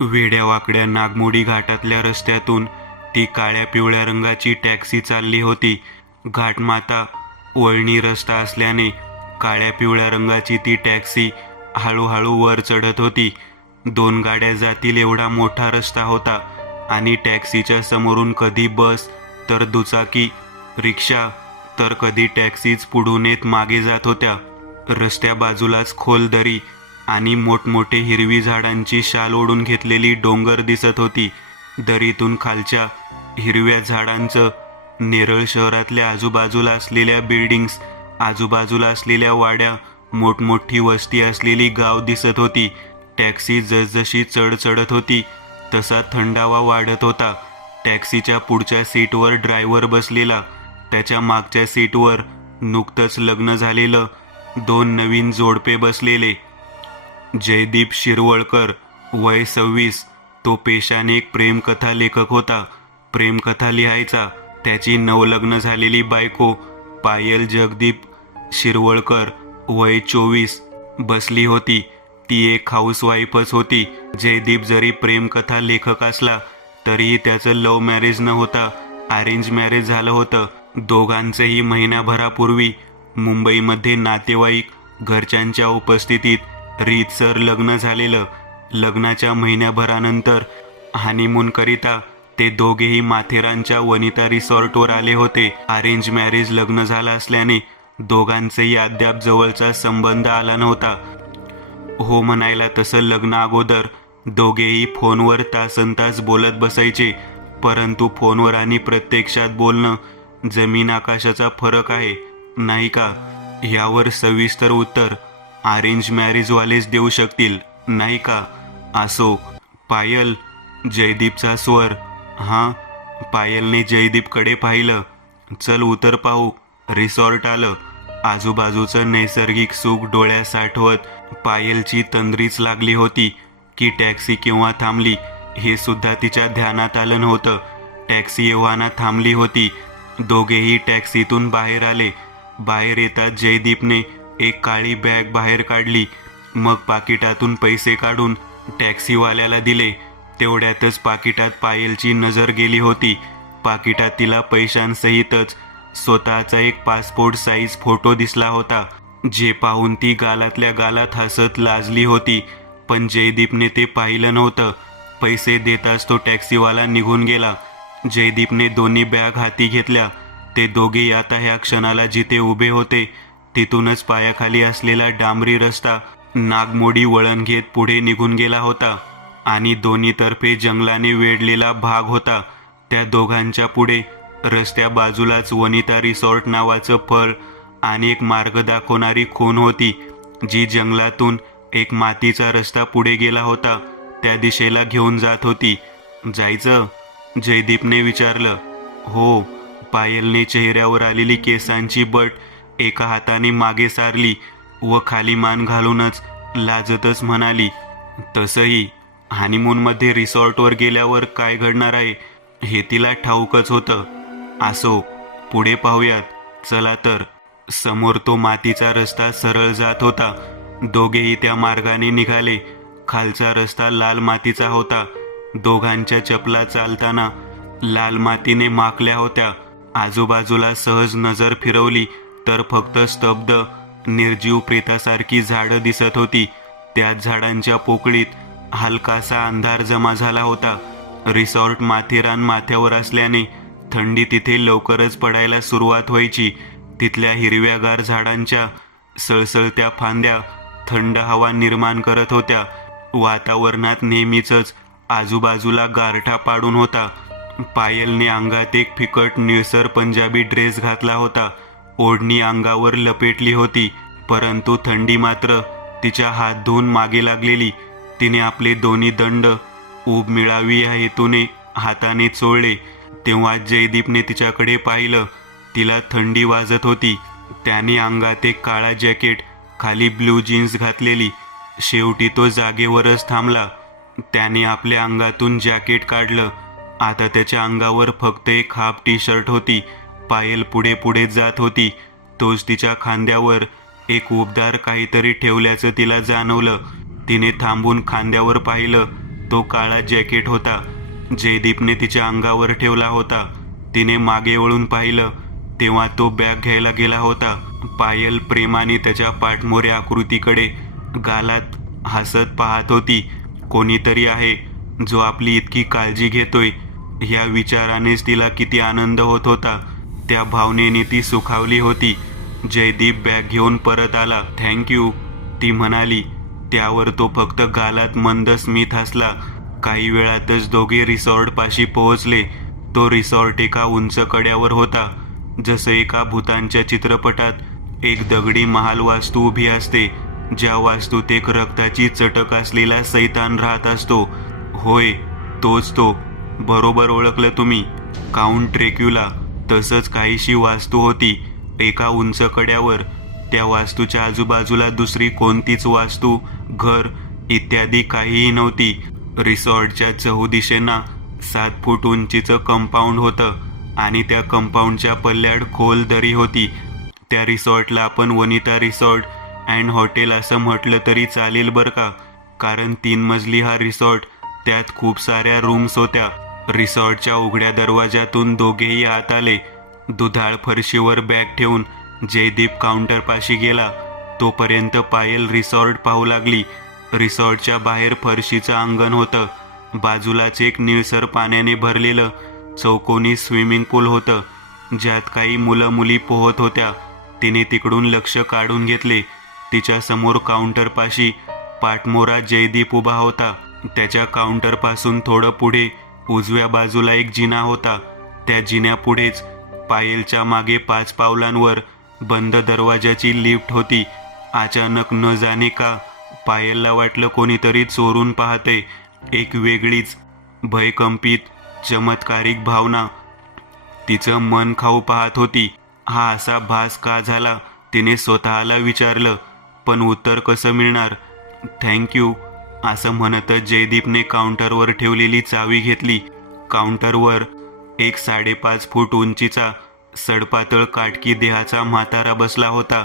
वेड्यावाकड्या नागमोडी घाटातल्या रस्त्यातून ती काळ्या पिवळ्या रंगाची टॅक्सी चालली होती. घाटमाता वळणी रस्ता असल्याने काळ्या पिवळ्या रंगाची ती टॅक्सी हळूहळू वर चढत होती. 2 गाड्या जातील एवढा मोठा रस्ता होता आणि टॅक्सीच्या समोरून कधी बस तर दुचाकी, रिक्षा तर कधी टॅक्सीच पुढून येत मागे जात होत्या. रस्त्या बाजूलाच खोल दरी आणि मोठमोठे हिरवी झाडांची शाल ओढून घेतलेली डोंगर दिसत होती. दरीतून खालच्या हिरव्या झाडांचं नेरळ, शहरातल्या आजूबाजूला असलेल्या बिल्डिंग्स, आजूबाजूला असलेल्या वाड्या, मोठमोठी वस्ती असलेली गाव दिसत होती. टॅक्सी जसजशी चढत होती तसा थंडावा वाढत होता. टॅक्सीच्या पुढच्या सीटवर ड्रायव्हर बसलेला. त्याच्या मागच्या सीटवर नुकतंच लग्न झालेलं 2 नवीन जोडपे बसलेले. जयदीप शिरवळकर, वय 26. तो पेशाने एक प्रेमकथा लेखक होता. प्रेमकथा लिहायचा. त्याची नवलग्न झालेली बायको पायल जगदीप शिरवळकर, वय 24, बसली होती. ती एक हाऊसवाईफच होती. जयदीप जरी प्रेमकथा लेखक असला तरीही त्याचं लव्ह मॅरेज न होता अरेंज मॅरेज झालं होतं. दोघांचंही महिनाभरापूर्वी मुंबईमध्ये नातेवाईक घरच्यांच्या उपस्थितीत रीतसर लग्न झालेलं. लग्नाच्या महिन्याभरानंतर हनीमूनकरिता ते दोघेही माथेरानच्या वनिता रिसॉर्टवर आले होते. अरेंज मॅरेज लग्न झालं असल्याने दोघांचेही अद्याप जवळचा संबंध आला नव्हता. हो म्हणायला तसं लग्न अगोदर दोघेही फोनवर तासनतास बोलत बसायचे, परंतु फोनवर आणि प्रत्यक्षात बोलणं जमीन आकाशाचा फरक आहे, नाही का? यावर सविस्तर उत्तर अरेंज मॅरेजवालेच देऊ शकतील, नाही का? असो. पायल, जयदीपचा स्वर. हां. पायलने जयदीपकडे पाहिलं. चल उतर पाहू. रिसॉर्ट आलं. आजूबाजूचं नैसर्गिक सुख डोळ्यात साठवत पायलची तंद्रीच लागली होती की टॅक्सी केव्हा थांबली हे सुद्धा तिच्या ध्यानात आलं नव्हतं. टॅक्सी एव्हाना थांबली होती. दोघेही टॅक्सीतून बाहेर आले. बाहेर येताच जयदीपने एक काळी बॅग बाहेर काढली. मग पाकिटातून पैसे काढून टॅक्सीवाल्याला दिले. तेवढ्यातच पाकिटात पायलची नजर गेली होती. पाकिटात तिला पैशांसहितच स्वतःचा एक पासपोर्ट साईज फोटो दिसला होता, जे पाहून ती गालातल्या गालात हसत लाजली होती. पण जयदीपने ते पाहिलं नव्हतं. पैसे देताच तो टॅक्सीवाला निघून गेला. जयदीपने दोन्ही बॅग हाती घेतल्या. ते दोघे आता ह्या क्षणाला जिथे उभे होते तिथूनच पायाखाली असलेला डांबरी रस्ता नागमोडी वळण घेत पुढे निघून गेला होता आणि दोन्हीतर्फे जंगलाने वेढलेला भाग होता. त्या दोघांच्या पुढे रस्त्या बाजूलाच वनिता रिसॉर्ट नावाचं फळ आणि एक मार्ग दाखवणारी खूण होती, जी जंगलातून एक मातीचा रस्ता पुढे गेला होता. त्या दिशेला घेऊन जात होती. जायचं? जयदीपने विचारलं. हो. पायलने चेहऱ्यावर आलेली केसांची बट एका हाताने मागे सारली व खाली मान घालूनच लाजतच म्हणाली. तसंही हनीमूनमध्ये रिसॉर्टवर गेल्यावर काय घडणार आहे हे तिला ठाऊकच होतं. असो, पुढे पाहूयात. चला तर. समोर तो मातीचा रस्ता सरळ जात होता. दोघेही त्या मार्गाने निघाले. खालचा रस्ता लाल मातीचा होता. दोघांच्या चपला चालताना लाल मातीने माखल्या होत्या. आजूबाजूला सहज नजर फिरवली तर फक्त स्तब्ध निर्जीव प्रेतासारखी झाडं दिसत होती. त्याच झाडांच्या पोकळीत हलकासा अंधार जमा झाला होता. रिसॉर्ट माथेरान माथ्यावर असल्याने थंडी तिथे लवकरच पडायला सुरुवात व्हायची. तिथल्या हिरव्यागार झाडांच्या सळसळत्या फांद्या थंड हवा निर्माण करत होत्या. वातावरणात नेहमीच आजूबाजूला गारठा पाडून होता. पायलने अंगात एक फिकट निळसर पंजाबी ड्रेस घातला होता. ओढणी अंगावर लपेटली होती, परंतु थंडी मात्र तिच्या हात धुवून मागे लागलेली. तिने आपले दोन्ही दंड ऊब मिळावी या हेतूने हाताने चोळले. तेव्हा जयदीपने तिच्याकडे पाहिलं. तिला थंडी वाजत होती. त्याने अंगात एक काळा जॅकेट, खाली ब्लू जीन्स घातलेली. शेवटी तो जागेवरच थांबला. त्याने आपल्या अंगातून जॅकेट काढलं. आता त्याच्या अंगावर फक्त एक हाफ टी शर्ट होती. पायल पुढे पुढे जात होती. तोच तिच्या खांद्यावर एक उबदार काहीतरी ठेवल्याचं तिला जाणवलं. तिने थांबून खांद्यावर पाहिलं तो काळा जॅकेट होता. जयदीपने तिच्या अंगावर ठेवला होता. तिने मागे वळून पाहिलं तेव्हा तो बॅग घ्यायला गेला होता. पायल प्रेमाने त्याच्या पाठमोऱ्या आकृतीकडे गालात हसत पाहत होती. कोणीतरी आहे जो आपली इतकी काळजी घेतोय. ह्या विचारानेच तिला किती आनंद होत होता. त्या भावनेने ती सुखावली होती. जयदीप बॅग घेऊन परत आला. थँक्यू, ती म्हणाली. त्यावर तो फक्त गालात मंद स्मित हसला. काही वेळातच दोघे रिसॉर्टपाशी पोहोचले. तो रिसॉर्ट एका उंच कड्यावर होता. जसं एका भूतांच्या चित्रपटात एक दगडी महाल वास्तू उभी असते, ज्या वास्तूत एक रक्ताची चटक असलेला सैतान राहत असतो. होय, तोच तो. बरोबर ओळखलं तुम्ही. Count Dracula. तसंच काहीशी वास्तू होती एका उंच कड्यावर. त्या वास्तूच्या आजूबाजूला दुसरी कोणतीच वास्तू, घर इत्यादी काहीही नव्हती. रिसॉर्टच्या चहूदिशेंना 7 फूट उंचीचं कंपाऊंड होतं आणि त्या कंपाऊंडच्या पल्ल्याड खोल दरी होती. त्या रिसॉर्टला आपण वनिता रिसॉर्ट अँड हॉटेल असं म्हटलं तरी चालेल बरं का, कारण 3 मजली हा रिसॉर्ट. त्यात खूप साऱ्या रूम्स होत्या. रिसॉर्टच्या उघड्या दरवाजातून दोघेही आत आले. दुधाळ फरशीवर बॅग ठेवून जयदीप काउंटरपाशी गेला. तोपर्यंत पायल रिसॉर्ट पाहू लागली. रिसॉर्टच्या बाहेर फरशीचं अंगण होतं. बाजूलाच एक निळसर पाण्याने भरलेलं चौकोनी स्विमिंग पूल होतं, ज्यात काही मुलं मुली पोहत होत्या. तिने तिकडून लक्ष काढून घेतले. तिच्या समोर काउंटरपाशी पाठमोरा जयदीप उभा होता. त्याच्या काउंटरपासून थोडं पुढे उजव्या बाजूला एक जिना होता. त्या जिन्यापुढेच पायलच्या मागे 5 पावलांवर बंद दरवाजाची लिफ्ट होती. अचानक न जाणे का पायलला वाटलं कोणीतरी चोरून पाहते. एक वेगळीच भयकंपित चमत्कारिक भावना तिचं मन खाऊ पाहत होती. हा असा भास का झाला, तिने स्वतःला विचारलं. पण उत्तर कसं मिळणार? थँक्यू, असं म्हणतच जयदीपने काउंटरवर ठेवलेली चावी घेतली. काउंटरवर एक 5.5 फूट उंचीचा सडपातळ काटकी देहाचा म्हातारा बसला होता.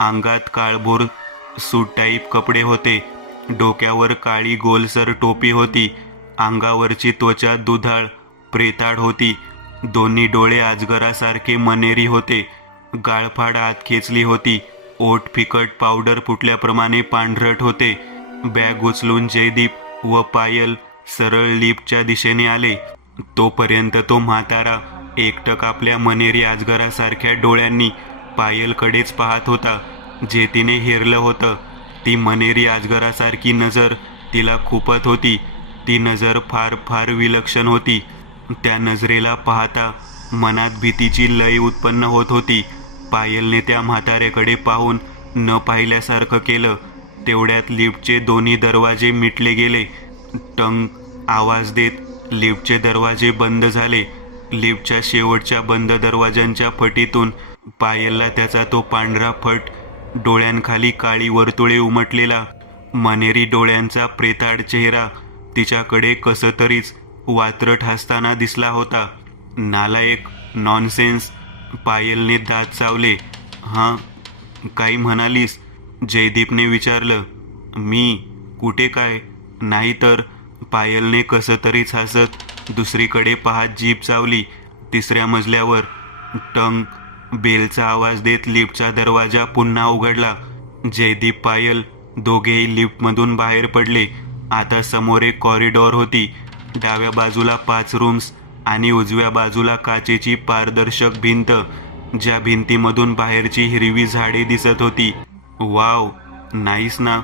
अंगात काळभोर सूट टाईप कपडे होते. डोक्यावर काळी गोलसर टोपी होती. अंगावरची त्वचा दुधाळ प्रेताळ होती. दोन्ही डोळे अजगरासारखे मनेरी होते. गाळफाड आत खेचली होती. ओठ फिकट पावडर फुटल्याप्रमाणे पांढरट होते. बॅग उचलून जयदीप व पायल सरळ लिफ्टच्या दिशेने आले. तोपर्यंत तो म्हातारा एकटक आपल्या मनेरी अजगरासारख्या डोळ्यांनी पायलकडेच पाहत होता, जे तिने हेरलं होतं. ती मनेरी अजगरासारखी नजर तिला खुपत होती. ती नजर फार फार विलक्षण होती. त्या नजरेला पाहता मनात भीतीची लय उत्पन्न होत होती. पायलने त्या म्हाताऱ्याकडे पाहून न पाहिल्यासारखं केलं. तेवढ्यात लिफ्टचे दोन्ही दरवाजे मिटले गेले. टंग आवाज देत लिफ्टचे दरवाजे बंद झाले. लिफ्टच्या शेवटच्या बंद दरवाजांच्या फटीतून पायलला त्याचा तो पांढरा फट, डोळ्यांखाली काळी वर्तुळे उमटलेला, मनेरी डोळ्यांचा प्रेताळ चेहरा तिच्याकडे कसं तरीच वात्रट हसताना दिसला होता. नालायक, नॉनसेन्स, पायलने दात चावले. हां, काही म्हणालीस? जयदीपने विचारलं. मी कुठे काय? नाही तर, पायलने कसं तरीच हसत दुसरीकडे पाहत जीभ चावली. 3ऱ्या मजल्यावर टंग बेलचा आवाज देत लिफ्टचा दरवाजा पुन्हा उघडला. जयदीप पायल दोघेही लिफ्टमधून बाहेर पडले. आता समोर एक कॉरिडॉर होती. डाव्या बाजूला 5 रूम्स आणि उजव्या बाजूला काचेची पारदर्शक भिंत, ज्या भिंतीमधून बाहेरची हिरवी झाडे दिसत होती. वाव, नाईस ना?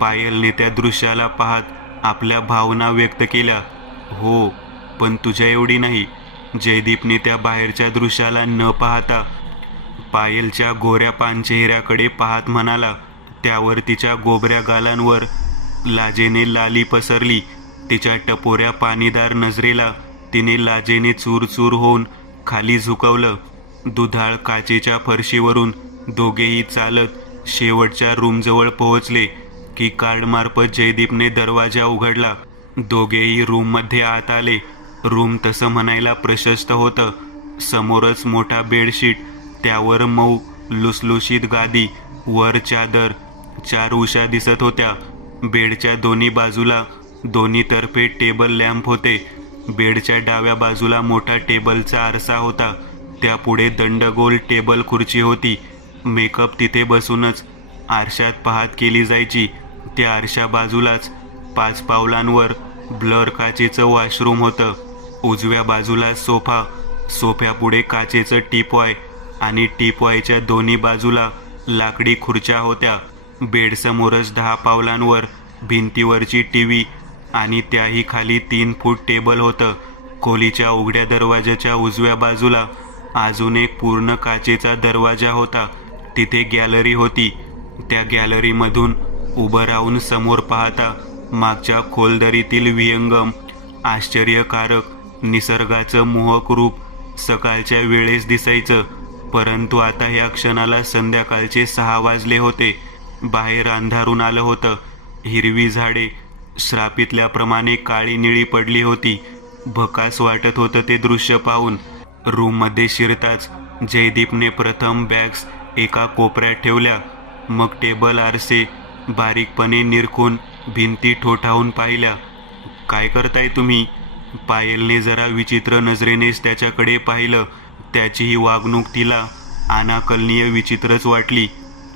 पायलने त्या दृश्याला पाहत आपल्या भावना व्यक्त केल्या. हो, पण तुझ्या एवढी नाही. जयदीपने त्या बाहेरच्या दृश्याला न पाहता पायलच्या गोऱ्या पानचेहऱ्याकडे पाहत म्हणाला. त्यावर तिच्या गोबऱ्या गालांवर लाजेने लाली पसरली. तिच्या टपोऱ्या पाणीदार नजरेला तिने लाजेने चूरचूर होऊन खाली झुकवलं. दुधाळ काचेच्या फरशीवरून दोघेही चालत शेवटच्या रूमजवळ पोहोचले की कार्डमार्फत जयदीपने दरवाजा उघडला. दोघेही रूममध्ये आत आले. रूम तसं म्हणायला प्रशस्त होतं. समोरच मोठा बेडशीट, त्यावर मऊ लुसलुशीत गादी, वर चादर. 4 उशा दिसत होत्या. बेडच्या दोन्ही बाजूला दोन्ही तर्फे टेबल लॅम्प होते. बेडच्या डाव्या बाजूला मोठा टेबलचा आरसा होता. त्यापुढे दंडगोल टेबल खुर्ची होती. मेकअप तिथे बसूनच आरशात पाहत केली जायची. त्या आरशा बाजूलाच 5 पावलांवर ब्लर काचेचं वॉशरूम होतं. उजव्या बाजूला सोफा, सोफ्यापुढे काचेचं टीपॉय आणि टीपॉयच्या दोन्ही बाजूला लाकडी खुर्च्या होत्या. बेडसमोरच 10 पावलांवर भिंतीवरची टीव्ही आणि त्याही खाली 3 फूट टेबल होतं. खोलीच्या उघड्या दरवाजाच्या उजव्या बाजूला अजून एक पूर्ण काचेचा दरवाजा होता. तिथे गॅलरी होती. त्या गॅलरीमधून उभं राहून समोर पाहता मागच्या खोलदरीतील विहंगम, आश्चर्यकारक निसर्गाचं मोहक रूप सकाळच्या वेळेस दिसायचं. परंतु आता ह्या क्षणाला संध्याकाळचे 6 वाजले होते. बाहेर अंधारून आलं होतं. हिरवी झाडे श्रापितल्याप्रमाणे काळी निळी पडली होती. भकास वाटत होतं ते दृश्य पाहून. रूममध्ये शिरताच जयदीपने प्रथम बॅग्स एका कोपऱ्यात ठेवल्या. मग टेबल, आरसे बारीकपणे निरखून भिंती ठोठावून पाहिल्या. काय करताय तुम्ही? पायलने जरा विचित्र नजरेनेच त्याच्याकडे पाहिलं. त्याची ही वागणूक तिला अनाकलनीय विचित्रच वाटली.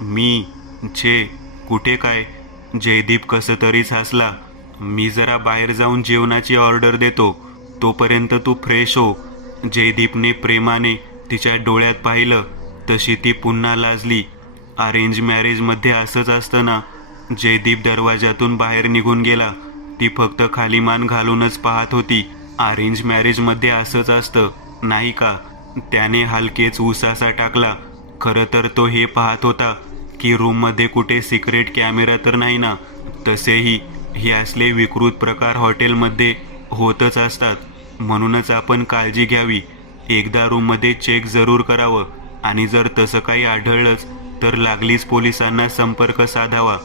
मी कुठे काय? जयदीप कसं तरीच हसला. मी जरा बाहेर जाऊन जेवणाची ऑर्डर देतो, तोपर्यंत तू फ्रेश हो. जयदीपने प्रेमाने तिच्या डोळ्यात पाहिलं. तशी ती पुन्हा लाजली. अरेंज मॅरेजमध्ये असंच असतं ना? जयदीप दरवाजातून बाहेर निघून गेला. ती फक्त खाली मान घालूनच पाहत होती. अरेंज मॅरेजमध्ये असंच असतं नाही का? त्याने हलकेच उसासा टाकला. खरं तर तो हे पाहत होता की रूममध्ये कुठे सिक्रेट कॅमेरा तर नाही ना? तसेही हे असले विकृत प्रकार हॉटेलमध्ये होतच असतात. म्हणूनच आपण काळजी घ्यावी. एकदा रूममध्ये चेक जरूर करावं आणि जर तसं काही आढळलंच तर लागलीच पोलिसांना संपर्क साधावा.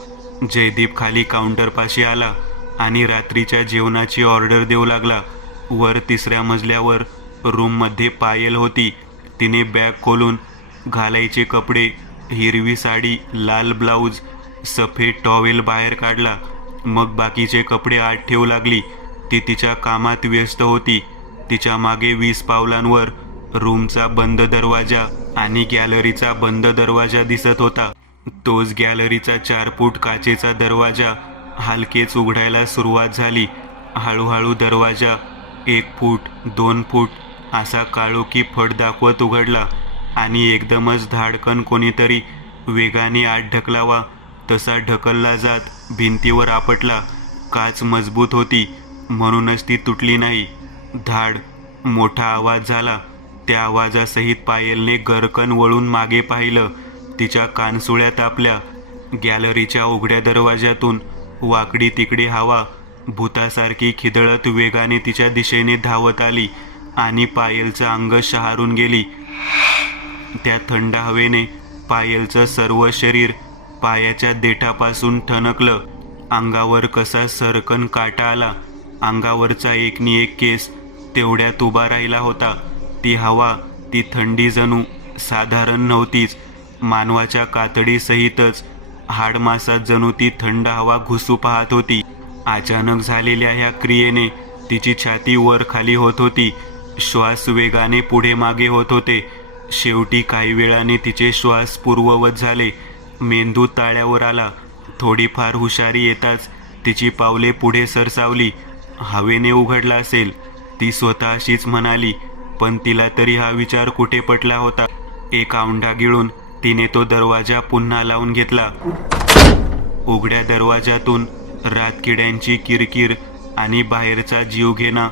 जयदीप खाली काउंटरपाशी आला आणि रात्रीच्या जेवणाची ऑर्डर देऊ लागला. वर 3ऱ्या मजल्यावर रूममध्ये पायल होती. तिने बॅग खोलून घालायचे कपडे, हिरवी साडी, लाल ब्लाऊज, सफेद टॉवेल बाहेर काढला. मग बाकीचे कपडे आत ठेवू लागली. ती तिच्या कामात व्यस्त होती. तिच्या मागे 20 पावलांवर रूमचा बंद दरवाजा आणि गॅलरीचा बंद दरवाजा दिसत होता. तोच गॅलरीचा 4 फूट काचेचा दरवाजा हलकेच उघडायला सुरुवात झाली. हळूहळू दरवाजा 1 फूट, 2 फूट असा काळोखी फट दाखवत उघडला आणि एकदमच धाडकन कोणीतरी वेगाने आत ढकलावा तसा ढकलला जात भिंतीवर आपटला. काच मजबूत होती म्हणूनच ती तुटली नाही. धाड मोठा आवाज झाला. त्या आवाजासहित पायलने गरकन वळून मागे पाहिलं. तिच्या कानसुळ्या तापल्या. गॅलरीच्या उघड्या दरवाजातून वाकडी तिकडे हवा भूतासारखी खिदळत वेगाने तिच्या दिशेने धावत आली आणि पायलचं अंग शहारून गेली. त्या थंड हवेने पायलचं सर्व शरीर पायाच्या देठापासून ठणकलं. अंगावर कसा सरकन काटा आला. अंगावरचा एकनी एक केस तेवढ्यात उभा राहिला होता. ती हवा, ती थंडी जणू साधारण नव्हतीच. मानवाच्या कातडीसहितच हाडमासात जणू ती थंड हवा घुसू पाहत होती. अचानक झालेल्या ह्या क्रियेने तिची छाती वर खाली होत होती. श्वास वेगाने पुढे मागे होत होते. शेवटी काही वेळाने तिचे श्वास पूर्ववत झाले. मेंदू ताळ्यावर आला. थोडीफार हुशारी येताच तिची पावले पुढे सरसावली. हवेने उघडला असेल, ती स्वतःशीच म्हणाली. पण तिला तरी हा विचार कुठे पटला होता. एक औंढा गिळून तिने तो दरवाजा पुन्हा लावून घेतला. उघड्या दरवाजातून रातकिड्यांची किरकिर आणि बाहेरचा जीवघेणा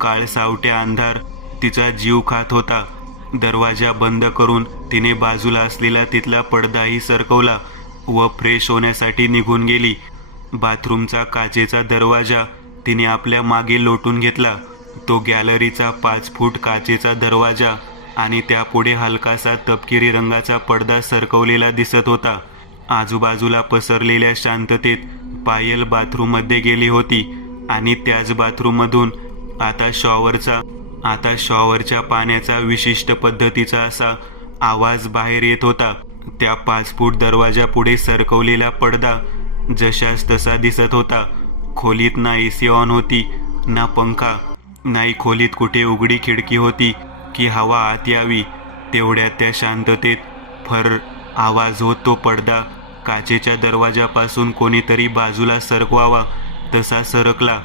काळसावट्या अंधार तिचा जीव खात होता. दरवाजा बंद करून तिने बाजूला असलेला तिथला पडदाही सरकवला व फ्रेश होण्यासाठी निघून गेली. बाथरूमचा काचेचा दरवाजा तिने आपल्या मागे लोटून घेतला. तो गॅलरीचा 5 फूट काचेचा दरवाजा आणि त्यापुढे हलकासा तपकिरी रंगाचा पडदा सरकवलेला दिसत होता. आजूबाजूला पसरलेल्या शांततेत पायल बाथरूममध्ये गेली होती आणि त्याच बाथरूममधून आता शॉवरच्या पाण्याचा विशिष्ट पद्धतीचा असा आवाज बाहेर येत होता. त्या 5 फूट दरवाजा पुढे सरकवलेला पडदा जशास तसा दिसत होता. खोलीत ना AC ऑन होती, ना पंखा. नाही खोलीत कुठे उघडी खिडकी होती की हवा आत यावी. तेवढ्यात त्या शांततेत फर आवाज होत तो पडदा काचेच्या दरवाजापासून कोणीतरी बाजूला सरकवावा तसा सरकला.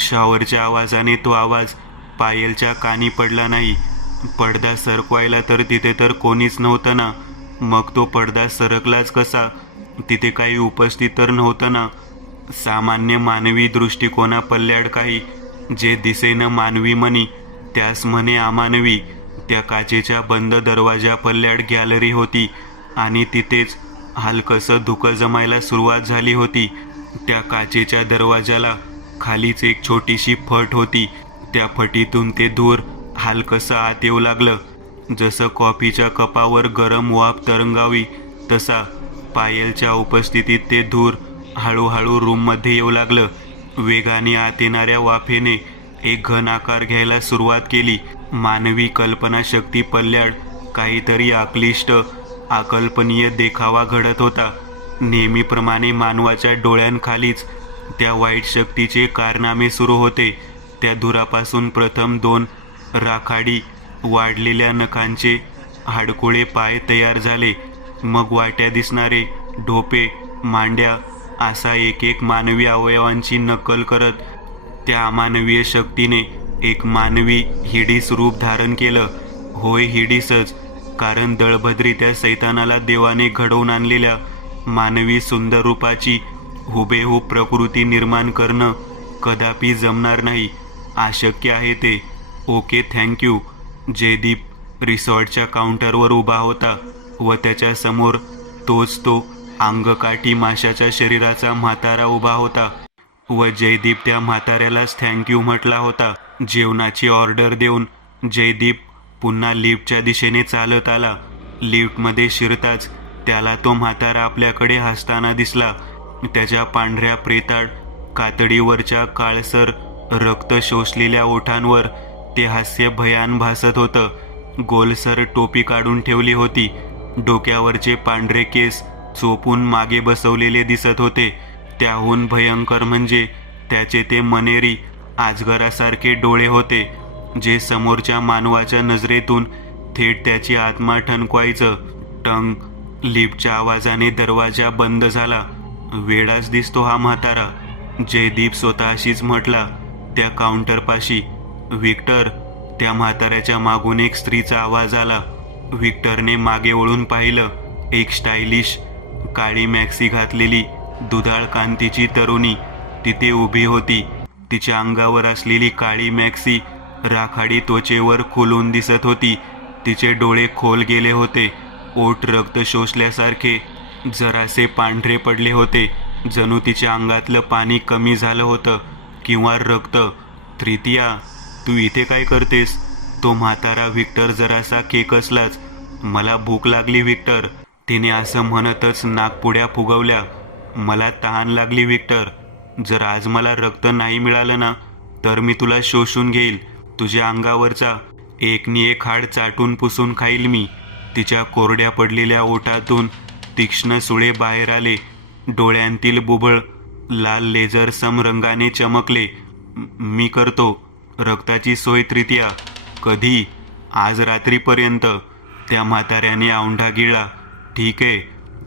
शॉवरच्या आवाजाने तो आवाज पायलच्या कानी पडला नाही. पडदा सरकवायला तर तिथे तर कोणीच नव्हतं ना. मग तो पडदा सरकलाच कसा? तिथे काही उपस्थित तर नव्हतं ना. सामान्य मानवी दृष्टिकोनापल्ल्याड काही जे दिसेन मानवी म्हणी त्यास म्हणे अमानवी. त्या काचेच्या बंद दरवाजा पल्ल्याड गॅलरी होती आणि तिथेच हलकसं धुकं जमायला सुरुवात झाली होती. त्या काचेच्या दरवाजाला खालीच एक छोटीशी फट होती. त्या फटीतून ते धूर हलकसं आत येऊ लागलं. जसं कॉफीच्या कपावर गरम वाफ तरंगावी तसा पायलच्या उपस्थितीत ते धूर हळूहळू रूममध्ये येऊ लागलं. वेगाने आत येणाऱ्या वाफेने एक घन आकार घ्यायला सुरुवात केली. मानवी कल्पनाशक्ती पल्ल्याड काहीतरी आक्लिष्ट अकल्पनीय देखावा घडत होता. नेहमीप्रमाणे मानवाच्या डोळ्यांखालीच त्या वाईट शक्तीचे कारनामे सुरू होते. त्या धुरापासून प्रथम 2 राखाडी वाढलेल्या नखांचे हाडकुळे पाय तयार झाले. मग वाट्या दिसणारे ढोपे, मांड्या असा एक मानवी अवयवांची नक्कल करत त्या अमानवीय शक्तीने एक मानवी हिडीस रूप धारण केलं. होय, हिडीसच. कारण दळभद्री त्या सैतानाला देवाने घडवून आणलेल्या मानवी सुंदर रूपाची हुबेहूब प्रकृती निर्माण करणं कदापि जमणार नाही. अशक्य आहे ते. Okay, thank you. जयदीप रिसॉर्टच्या काउंटरवर उभा होता व त्याच्या समोर तोच तो अंगकाठी माशाच्या शरीराचा म्हातारा उभा होता व जयदीप त्या म्हाताऱ्यालाच थँक्यू म्हटला होता. जेवणाची ऑर्डर देऊन जयदीप पुन्हा लिफ्टच्या दिशेने चालत आला. लिफ्टमध्ये शिरताच त्याला तो म्हातारा आपल्याकडे हसताना दिसला. त्याच्या पांढऱ्या प्रेताळ कातडीवरच्या काळसर रक्त शोषलेल्या ओठांवर ते हास्य भयान भासत होतं. गोलसर टोपी काढून ठेवली होती. डोक्यावरचे पांढरे केस चोपून मागे बसवलेले दिसत होते. त्याहून भयंकर म्हणजे त्याचे ते मनेरी आजगरासारखे डोळे होते जे समोरच्या मानवाच्या नजरेतून थेट त्याची आत्मा ठणकवायचं. टंग. लिफ्टच्या आवाजाने दरवाजा बंद झाला. वेडाच दिसतो हा म्हातारा, जयदीप स्वतःशीच म्हटला. त्या काउंटरपाशी व्हिक्टर. त्या म्हाताऱ्याच्या मागून एक स्त्रीचा आवाज आला. व्हिक्टरने मागे वळून पाहिलं. एक स्टायलिश काळी मॅक्सी घातलेली दुधाळ कांतीची तरुणी तिथे उभी होती. तिच्या अंगावर असलेली काळी मॅक्सी राखाडी त्वचेवर खुलून दिसत होती. तिचे डोळे खोल गेले होते. ओठ रक्त शोषल्यासारखे जरासे पांढरे पडले होते. जणू तिच्या अंगातलं पाणी कमी झालं होतं किंवा रक्त. तृतीया, तू इथे काय करतेस? तो म्हातारा व्हिक्टर जरासा केकसलाच. मला भूक लागली व्हिक्टर. तिने असं म्हणतच नाकपुड्या फुगवल्या. मला तहान लागली व्हिक्टर. जर आज मला रक्त नाही मिळालं ना तर मी तुला शोषून घेईल. तुझ्या अंगावरचा एक हाड चाटून पुसून खाईल मी. तिच्या कोरड्या पडलेल्या ओठातून तीक्ष्ण सुळे बाहेर आले. डोळ्यांतील बुबळ लाल लेझर सम रंगाने चमकले. मी करतो रक्ताची सोय तृतीया. कधी? आज रात्रीपर्यंत. त्या म्हाताऱ्याने औंढा गिळला. ठीक आहे.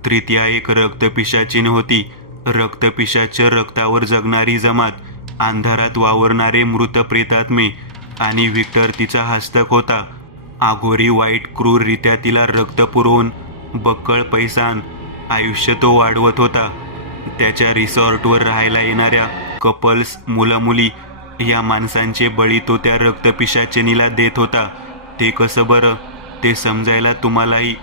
तृतीया एक रक्तपिशाचीन होती. रक्तपिशाच्या रक्तावर जगणारी जमात, अंधारात वावरणारे मृत प्रेतात्मे आणि व्हिक्टर तिचा हस्तक होता. आघोरी वाईट क्रूररित्या तिला रक्त पुरवून बक्कळ पैसान आयुष्य तो वाढवत होता. त्याच्या रिसॉर्टवर राहायला येणाऱ्या कपल्स, मुलं मुली या माणसांचे बळी तो त्या रक्तपिशाचनीला देत होता. ते कसं बरं? ते समजायला तुम्हालाही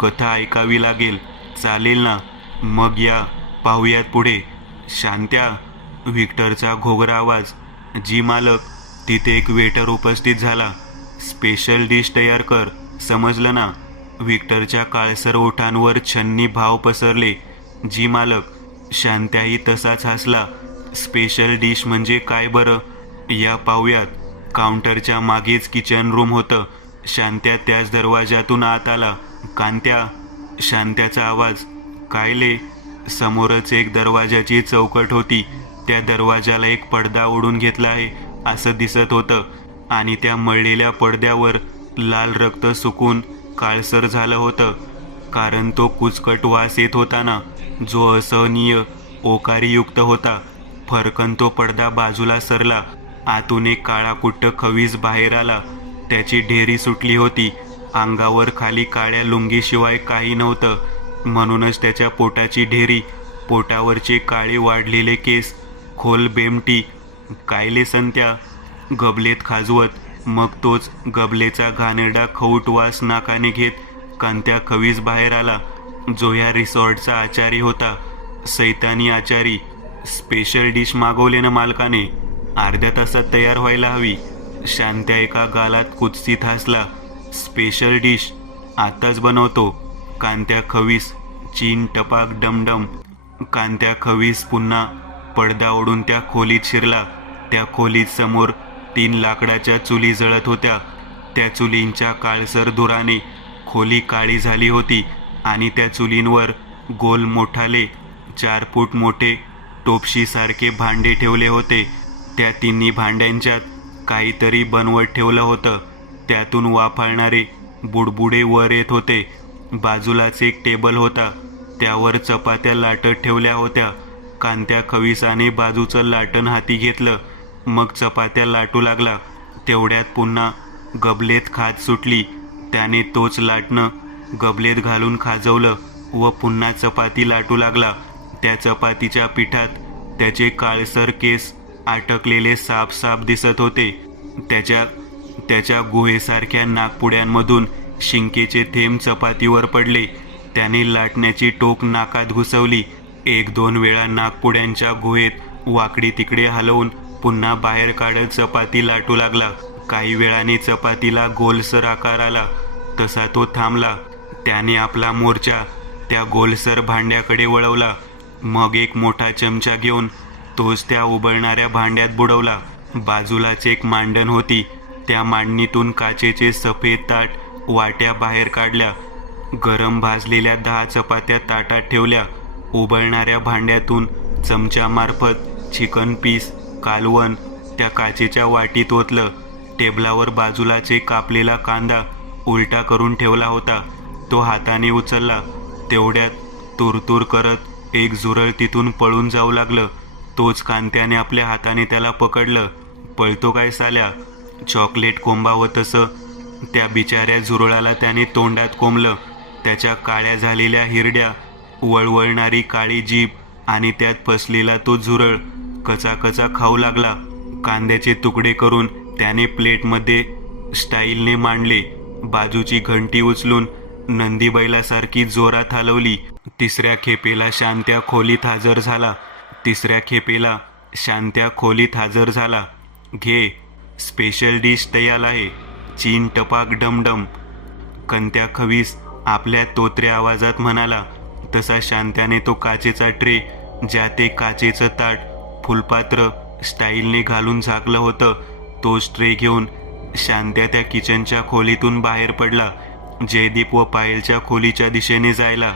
कथा ऐकावी लागेल. चालेल ना? मग या पाहूयात पुढे. शांत्या. व्हिक्टरचा घोगरा आवाज. जी मालक. तिथे एक वेटर उपस्थित झाला. स्पेशल डिश तयार कर, समजलं ना? व्हिक्टरच्या काळसर ओठांवर छन्नी भाव पसरले. जी मालक. शांत्याही तसाच हसला. स्पेशल डिश म्हणजे काय बरं? या पाहूयात. काउंटरच्या मागेच किचन रूम होतं. शांत्या त्याच दरवाजातून आत आला. कांत्या. शांत्याचा आवाज. काय ले? समोरच एक दरवाजाची चौकट होती. त्या दरवाजाला एक पडदा ओढून घेतला आहे असं दिसत होतं आणि त्या मळलेल्या पडद्यावर लाल रक्त सुकून काळसर झालं होतं, कारण तो कुचकट वास येत होता ना, जो असहनीय ओकारीयुक्त होता. फरकन तो पडदा बाजूला सरला. आतून एक काळाकुट्ट खवीस बाहेर आला. त्याची ढेरी सुटली होती. अंगावर खाली काळ्या लुंगीशिवाय काही नव्हतं, म्हणूनच त्याच्या पोटाची ढेरी, पोटावरचे काळे वाढलेले केस, खोल बेमटी. कायले संत्या, गबलेत खाजवत मग तोच गबलेचा घाणेरडा खवूट वास नाकाने घेत कांत्या खवीस बाहेर आला, जो या रिसॉर्टचा आचारी होता. सैतानी आचारी. स्पेशल डिश मागवले ना मालकाने, अर्ध्या तासात तयार व्हायला हवी. शांत्या एका गालात कुत्सित हसला. स्पेशल डिश आताच बनवतो. कांत्या खवीस. चीन टपाक डमडम. कांत्या खवीस पुन्हा पडदा ओढून त्या खोलीत शिरला. त्या खोलीत समोर 3 लाकडाच्या चुली जळत होत्या. त्या चुलींच्या काळसर धुराने खोली काळी झाली होती आणि त्या चुलींवर गोल मोठाले 4 फूट मोठे टोपशीसारखे भांडे ठेवले होते. त्या तिन्ही भांड्यांच्यात काहीतरी बनवत ठेवलं होतं. त्यातून वाफाळणारे बुडबुडे वर येत होते. बाजूलाच एक टेबल होता, त्यावर चपात्या लाटत ठेवल्या होत्या. कांत्या खविसाने बाजूचं लाटण हाती घेतलं, मग चपात्या लाटू लागला. तेवढ्यात पुन्हा गबलेत खाज सुटली. त्याने तोच लाटणं गबलेत घालून खाजवलं व पुन्हा चपाती लाटू लागला. त्या चपातीच्या पिठात त्याचे काळसर केस अटकलेले साप साप दिसत होते. त्याच्या गुहेसारख्या नाकपुड्यांमधून शिंकेचे थेंब चपातीवर पडले. त्याने लाटण्याची टोक नाकात घुसवली. 1-2 वेळा नाकपुड्यांच्या गुहेत वाकडी तिकडे हलवून पुन्हा बाहेर काढत चपाती लाटू लागला. काही वेळाने चपातीला गोलसर आकार आला. तसा तो थांबला. त्याने आपला मोर्चा त्या गोलसर भांड्याकडे वळवला. मग एक मोठा चमचा घेऊन तोच त्या उबळणाऱ्या भांड्यात बुडवला. बाजूलाच एक मांडण होती. त्या मांडणीतून काचेचे सफेद ताट वाट्या बाहेर काढल्या. गरम भाजलेल्या 10 चपात्या ताटात ठेवल्या. उबळणाऱ्या भांड्यातून चमच्यामार्फत चिकन पीस कालवण त्या काचेच्या वाटीत ओतलं. टेबलावर बाजूलाच एक कापलेला कांदा उलटा करून ठेवला होता. तो हाताने उचलला. तेवढ्यात तुरतुर करत एक झुरळ तिथून पळून जाऊ लागलं. तोच कांत्याने आपल्या हाताने त्याला पकडलं. पळतो काय साल्या? चॉकलेट कोंबावं तसं त्या बिचाऱ्या झुरळाला त्याने तोंडात कोंबलं. त्याच्या काळ्या झालेल्या हिरड्या, वळवळणारी काळी जीभ आणि त्यात फसलेला तो झुरळ कचाकचा खाऊ लागला. कांद्याचे तुकडे करून त्याने प्लेटमध्ये स्टाईलने मांडले. बाजूची घंटी उचलून नंदी बैलासारखी जोरात हलवली. तिसऱ्या खेपेला शांत्या खोलीत हजर झाला. घे, स्पेशल डिश तयार आहे. चीन टपाक डमडम. कंत्या खवीस आपल्या तोत्र्या आवाजात म्हणाला. तसा शांत्याने तो काचेचा ट्रे, ज्यात एक काचेचं ताट फुलपात्र स्टाईलने घालून झाकलं होतं, तोच ट्रे घेऊन शांत्या त्या किचनच्या खोलीतून बाहेर पडला. जयदीप व पायलच्या खोलीच्या दिशेने जायला.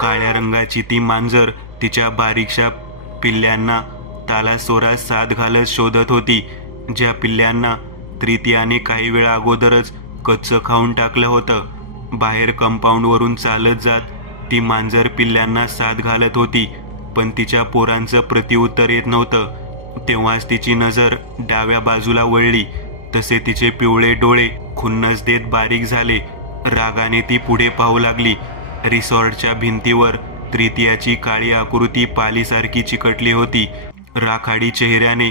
काळ्या रंगाची ती मांजर तिच्या बारीकशा पिल्ल्यांना तालासोरात साथ घालत शोधत होती. ज्या पिल्ल्यांना तृतीयाने काही वेळा अगोदरच कच्चं खाऊन टाकलं होतं. बाहेर कंपाऊंडवरून चालत जात ती मांजर पिल्ल्यांना साथ घालत होती, पण तिच्या पोरांचं प्रत्युत्तर येत नव्हतं. तेव्हाच तिची नजर डाव्या बाजूला वळली. तसे तिचे पिवळे डोळे खुन्नस देत बारीक झाले. रागाने ती पुढे पाहू लागली. रिसॉर्टच्या भिंतीवर तृतीयाची काळी आकृती पालीसारखी चिकटली होती. राखाडी चेहऱ्याने,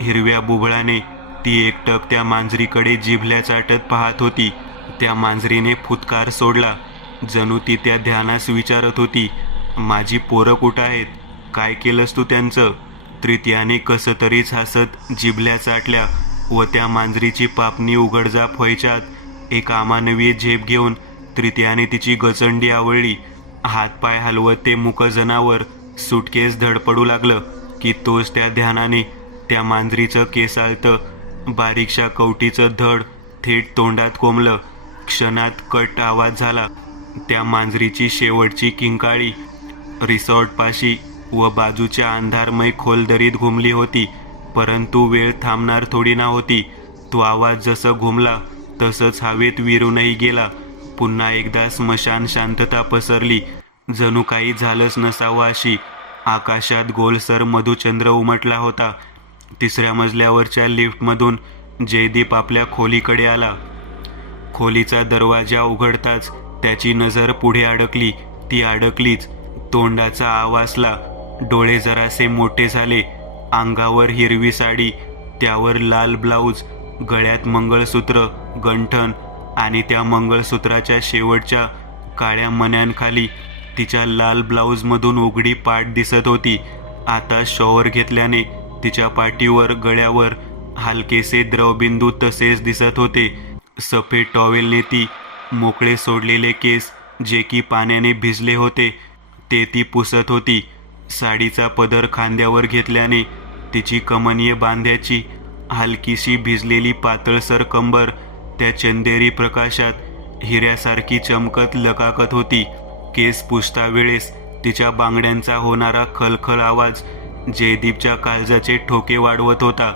हिरव्या बुबळाने ती एकटक त्या मांजरीकडे जिभल्या चाटत पाहत होती. त्या मांजरीने फुतकार सोडला. जणू ती त्या ध्यानास विचारत होती, माझी पोरं कुठं आहेत? काय केलंस तू त्यांचं? तृतीयाने कसं तरीच हसत जिभल्या चाटल्या व त्या मांजरीची पापणी उघडझाप व्हायच्यात एक अमानवीय झेप घेऊन तृतीयाने तिची गचंडी आवळली. हातपाय हलवत ते मुक जनावर सुटकेस धडपडू लागलं की तोच त्या ध्यानाने त्या मांजरीचं केसाळतं बारीकशा कवटीचं धड थेट तोंडात कोंबलं. क्षणात कट आवाज झाला. त्या मांजरीची शेवटची किंकाळी. रिसॉर्टपाशी व बाजूच्या अंधारमय खोलदरीत घुमली होती. परंतु वेळ थांबणार थोडी ना होती. तो आवाज जसं घुमला तसंच हवेत विरूनही गेला. पुन्हा एकदा स्मशान शांतता पसरली. जणू काही झालंच नसावं अशी. आकाशात गोलसर मधुचंद्र उमटला होता. 3ऱ्या मजल्यावरच्या लिफ्टमधून जयदीप आपल्या खोलीकडे आला. खोलीचा दरवाजा उघडताच त्याची नजर पुढे अडकली. ती अडकलीच. तोंडाचा आवाजला. डोळे जरासे मोठे झाले. अंगावर हिरवी साडी, त्यावर लाल ब्लाऊज, गळ्यात मंगळसूत्र, गंठण आणि त्या मंगळसूत्राच्या शेवटच्या काळ्या मण्यांखाली तिच्या लाल ब्लाऊजमधून उघडी पाठ दिसत होती. आता शॉवर घेतल्याने तिच्या पाठीवर, गळ्यावर हलकेसे द्रवबिंदू तसेच दिसत होते. सफेद टॉवेलने ती मोकळे सोडलेले केस, जे की पाण्याने भिजले होते, ते ती पुसत होती. साडीचा पदर खांद्यावर घेतल्याने तिची कमनीय बांध्याची हलकीशी भिजलेली पातळसर कंबर त्या चंदेरी प्रकाशात हिऱ्यासारखी चमकत लकाकत होती. केस पुसता वेळेस तिच्या बांगड्यांचा होणारा खलखल आवाज जयदीपच्या काळजाचे ठोके वाढवत होता.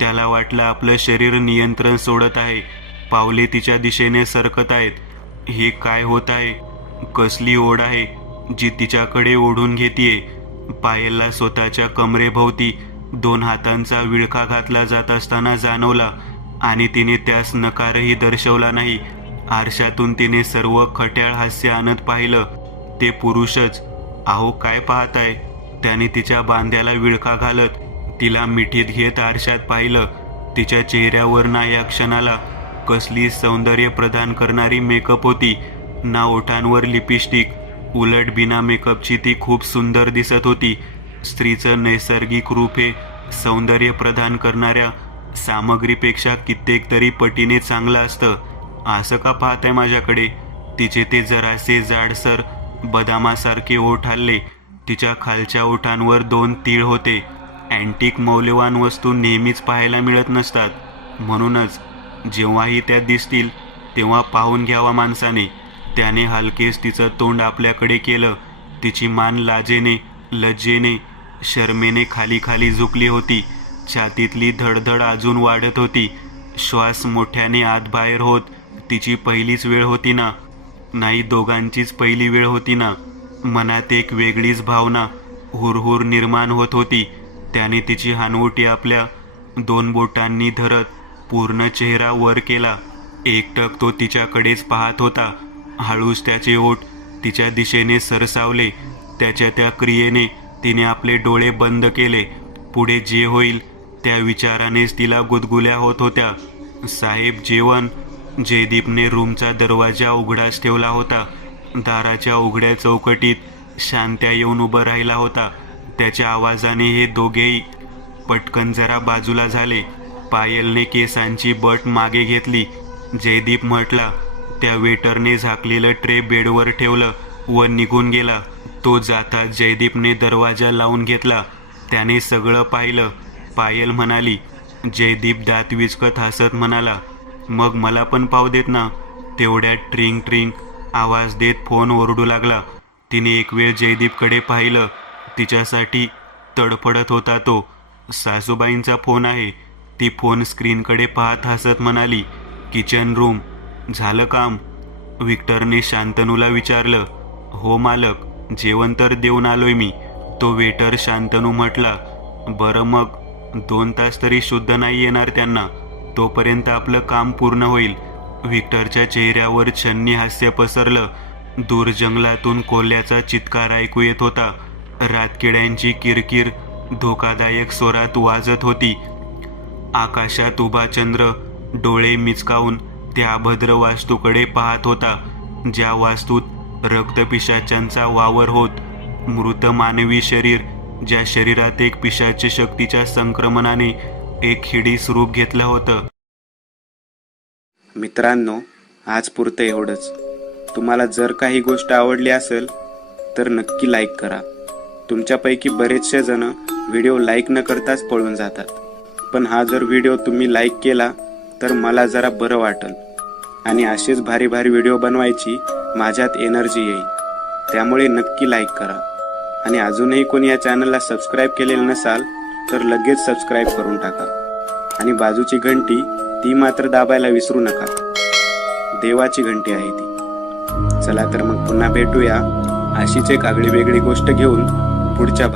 त्याला वाटलं आपलं शरीर नियंत्रण सोडत आहे. पावले तिच्या दिशेने सरकत आहेत. हे काय होत आहे? कसली ओढ आहे जी तिच्याकडे ओढून घेतीये? पायलला स्वतःच्या कमरेभोवती 2 हातांचा विळखा घातला जात असताना जाणवला आणि तिने त्यास नकारही दर्शवला नाही. आरशातून तिने सर्व खट्याळ हास्य आणत पाहिलं. ते पुरुषच. अहो काय पाहताय? त्याने तिच्या बांध्याला विळखा घालत तिला मिठीत घेत आरशात पाहिलं. तिच्या चेहऱ्यावर ना या क्षणाला कसली सौंदर्य प्रदान करणारी मेकअप होती, ना ओठांवर लिपस्टिक. उलट बिना मेकअपची ती खूप सुंदर दिसत होती. स्त्रीचं नैसर्गिक रूप हे सौंदर्य प्रदान करणाऱ्या सामग्रीपेक्षा कित्येक तरी पटीने चांगलं असतं. असं का पाहताय माझ्याकडे? तिचे ते जरासे जाडसर बदामासारखे ओठ हलले. तिच्या खालच्या ओठांवर 2 तीळ होते. अँटिक मौल्यवान वस्तू नेहमीच पाहायला मिळत नसतात. म्हणूनच जेव्हाही त्या दिसतील तेव्हा पाहून घ्यावा माणसाने. त्याने हलकेच तिचं तोंड आपल्याकडे केलं. तिची मान लाजेने, लज्जेने, शर्मेने खाली खाली झुकली होती. छातीतली धडधड अजून वाढत होती. श्वास मोठ्याने आत बाहेर होत. तिची पहिलीच वेळ होती ना? नाही, दोघांचीच पहिली वेळ होती ना? मनात एक वेगळीच भावना हुरहुर निर्माण होत होती. त्याने तिची हानवटी आपल्या 2 बोटांनी धरत पूर्ण चेहरा वर केला. एकटक तो तिच्याकडेच पाहत होता. हळूच त्याचे ओठ तिच्या दिशेने सरसावले. त्याच्या त्या क्रियेने तिने आपले डोळे बंद केले. पुढे जे होईल त्या विचारानेच तिला गुदगुल्या होत होत्या. साहेब, जेवण. जयदीपने रूमचा दरवाजा उघडाच ठेवला होता. दाराच्या उघड्या चौकटीत शांत्या येऊन उभं राहिला होता. त्याच्या आवाजाने हे दोघेही पटकन जरा बाजूला झाले. पायलने केसांची बट मागे घेतली. जयदीप म्हटला. त्या वेटरने झाकलेलं ट्रे बेडवर ठेवलं व निघून गेला. तो जाताच जयदीपने दरवाजा लावून घेतला. त्याने सगळं पाहिलं. पायल म्हणाली. जयदीप दात विचकत हसत म्हणाला, मग मला पण पाव देत ना? तेवढ्यात ट्रिंग ट्रिंग आवाज देत फोन ओरडू लागला. तिने एक वेळ जयदीपकडे पाहिलं. तिच्यासाठी तडफडत होता तो. सासूबाईंचा फोन आहे. ती फोन स्क्रीनकडे पाहत हसत म्हणाली, किचन रूम. झालं काम? व्हिक्टरने शांतनूला विचारलं. हो मालक, जेवण तर देऊन आलोय मी. तो वेटर शांतनू म्हटला. बरं, मग 2 तास तरी शुद्ध नाही येणार त्यांना. तोपर्यंत आपलं काम पूर्ण होईल. व्हिक्टरच्या चेहऱ्यावर छन्नी हास्य पसरलं. दूर जंगलातून कोल्ह्याचा चित्कार ऐकू येत होता. रातकिड्यांची किरकिर धोकादायक स्वरात वाजत होती. आकाशात उभा चंद्र डोळे मिचकावून त्या अभद्र वास्तूकडे पाहत होता, ज्या वास्तूत रक्तपिशाच्यांचा वावर होत. मृत मानवी शरीर, ज्या शरीरात एक पिशाच्य शक्तीच्या संक्रमणाने एक हिडीस रूप घेतलं होतं. मित्रांनो, आज पुरतं एवढंच. तुम्हाला जर काही गोष्ट आवडली असेल तर नक्की लाईक करा. तुमच्यापैकी बरेचसे जण व्हिडिओ लाईक न करताच पळून जातात. पण हा जर व्हिडिओ तुम्ही लाईक केला तर मला जरा बरं वाटेल आणि असेच भारी भारी व्हिडिओ बनवायची माझ्यात एनर्जी येईल. त्यामुळे नक्की लाईक करा आणि अजूनही कोणी या चॅनलला सबस्क्राईब केलेलं नसाल तर लगेच सबस्क्राईब करून टाका आणि बाजूची घंटी ती मात्र दाबायला विसरू नका. देवाची घंटी आहे ती. चला तर मग पुन्हा भेटूया अशीच एक आगळी वेगळी गोष्ट घेऊन पुढच्या